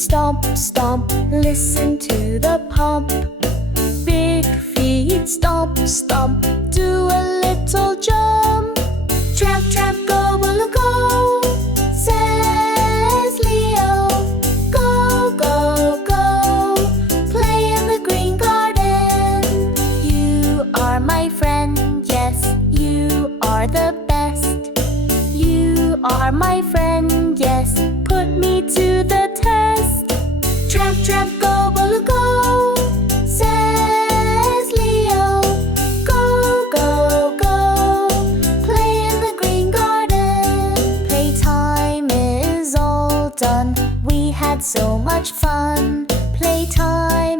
stomp, stomp, listen to the pump. Big feet stomp, stomp, do a little jump. Tramp, tramp, go, Bholu, go, says Leo. Go, go, go, play in the green garden. You are my friend, yes, you are the best. You are my friend, yes, put me to the test. Tramp, tramp, go, Bholu, go, says Leo. Go, go, go, play in the green garden. Playtime is all done, we had so much fun. Playtime